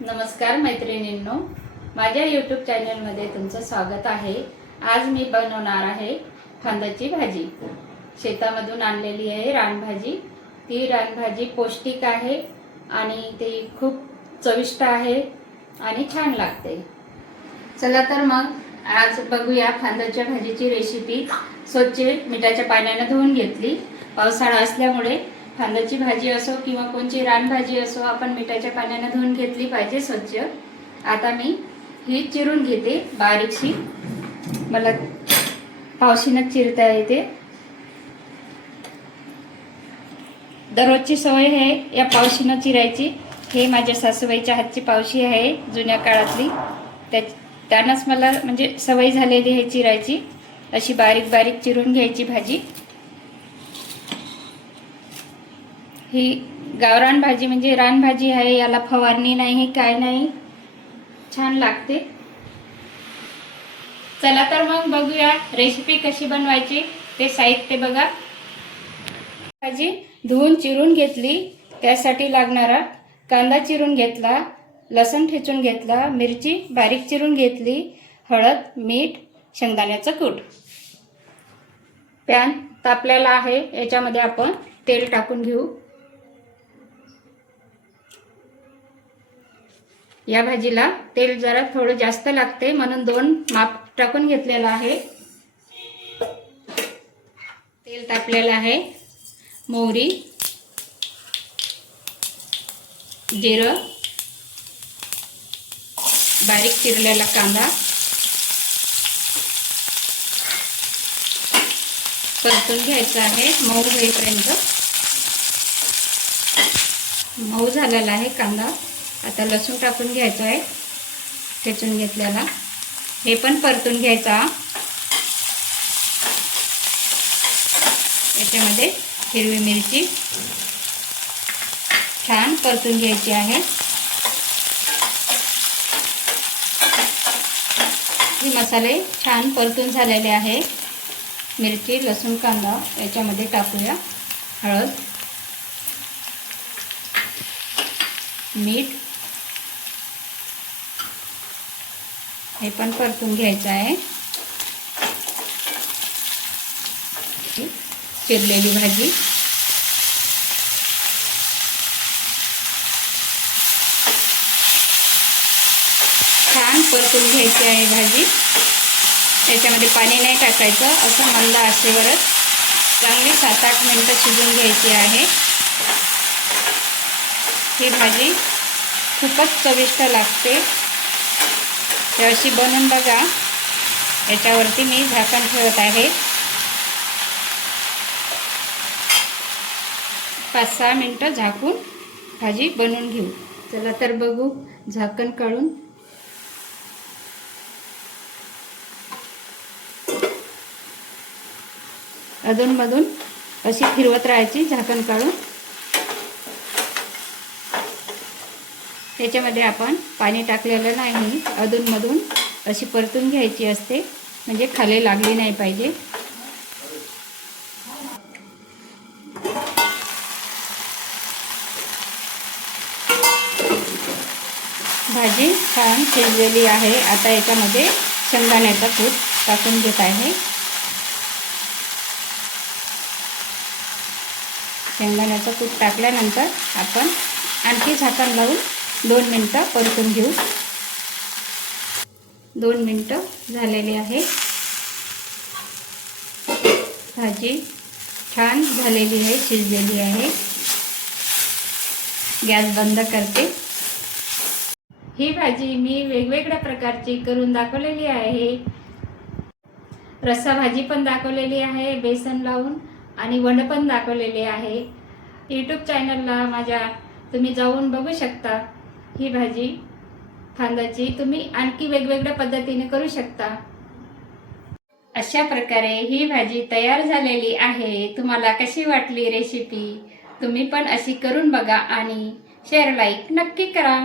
नमस्कार मैत्रिणींनो, माझ्या यूट्यूब चॅनलमध्ये तुमचं स्वागत आहे। आज मी बनवणार आहे फांद्याची भाजी। शेतामधून आणलेली आहे रानभाजी। ती रानभाजी पौष्टिक आहे आणि ती खूप चविष्ट आहे आणि छान लागते। चला तर मग आज बघूया फांद्याच्या भाजीची रेसिपी। स्वच्छ मिठाच्या पाण्याने धुवून घेतली। पावसाळा असल्यामुळे फांद्याची भाजी असो किंवा कोणची रानभाजी असो आपण मिठाच्या पाण्याने धुवून घेतली पाहिजे स्वच्छ। आता मी ही चिरून घेते बारीकशी, मला पावशीने चिरता येते। दररोजची सवय आहे या पावशीने चिरायची। हे माझ्या सासूबाईच्या हातची पावशी आहे जुन्या काळातली, त्यानंच मला म्हणजे सवय झालेली आहे चिरायची। अशी बारीक बारीक चिरून घ्यायची भाजी। ही गावरान भाजी म्हणजे रानभाजी आहे, याला फवारणी नाही काय नाही, छान लागते। चला तर मग बघूया रेसिपी कशी बनवायची ते साहित्य बघा। भाजी धुवून चिरून घेतली, त्यासाठी लागणारा कांदा चिरून घेतला, लसूण ठेचून घेतला, मिरची बारीक चिरून घेतली, हळद, मीठ, शेंगदाण्याचं कूट। पॅन तापलेला आहे, याच्यामध्ये आपण तेल टाकून घेऊ। या भाजीला तेल जरा थोडं जास्त लागते म्हणून 2 माप टाकून घेतलेला आहे। तेल तापलेलं आहे। मोहरी, जिरं, बारीक चिरलेला कांदा परतून घ्यायचा आहे मऊ होईपर्यंत। मऊ झालेला आहे कांदा। आता लसूण टाकून घ्यायचा आहे ठेचून घेतलेला, हे पण परतून घ्यायचा। याच्यामध्ये हिरवी मिरची छान परतून घ्यायची आहे। हे मसाले छान परतून झालेले आहे। मिरची, लसूण, कांदा याच्यामध्ये टाकूया। हळद, मीठ हे पण परतून घ्यायचं आहे। चिरलेली भाजी छान परतून घ्यायची आहे भाजी। याच्यामध्ये पाणी नाही टाकायचं, असं मंद आचेवरच चांगली 7-8 मिनिटं शिजवून घ्यायची आहे। ही भाजी खूपच चविष्ट लागते, अशी बनवून बघा। याच्यावरती मी झाकण ठेवत आहे। 5-6 मिनिटं झाकून भाजी बनवून घेऊ। चला तर बघू, झाकण काढून अधूनमधून अशी फिरवत राहायची झाकण काढून। त्याच्यामध्ये आपण पाणी टाकलेलं नाही, अधूनमधून अशी परतून घ्यायची असते म्हणजे खाली लागली नाही पाहिजे। भाजी छान शिजलेली आहे। आता याच्यामध्ये शेंगदाण्याचा कूट टाकून घेत आहे। शेंगदाण्याचा कूट टाकल्यानंतर आपण आणखी झाकण लावून 2 मिनिटं परतून घेऊ। 2 मिनिटं झालेली आहे। भाजी छान झालेली आहे, शिजलेली आहे। गॅस बंद करते। ही भाजी मी वेगवेगळ्या प्रकारची करून दाखवलेली आहे। रस्सा भाजी पण दाखवलेली आहे बेसन लावून, आणि वड पण दाखवलेले आहे। यूट्यूब चॅनलला माझ्या तुम्ही जाऊन बघू शकता। ही भाजी फांद्याची तुम्ही आणखी वेगवेगळ्या पद्धतीने करू शकता। अशा प्रकारे ही भाजी तयार झालेली आहे। तुम्हाला कशी वाटली रेसिपी? तुम्ही पण अशी करून बघा आणि शेअर, लाईक नक्की करा।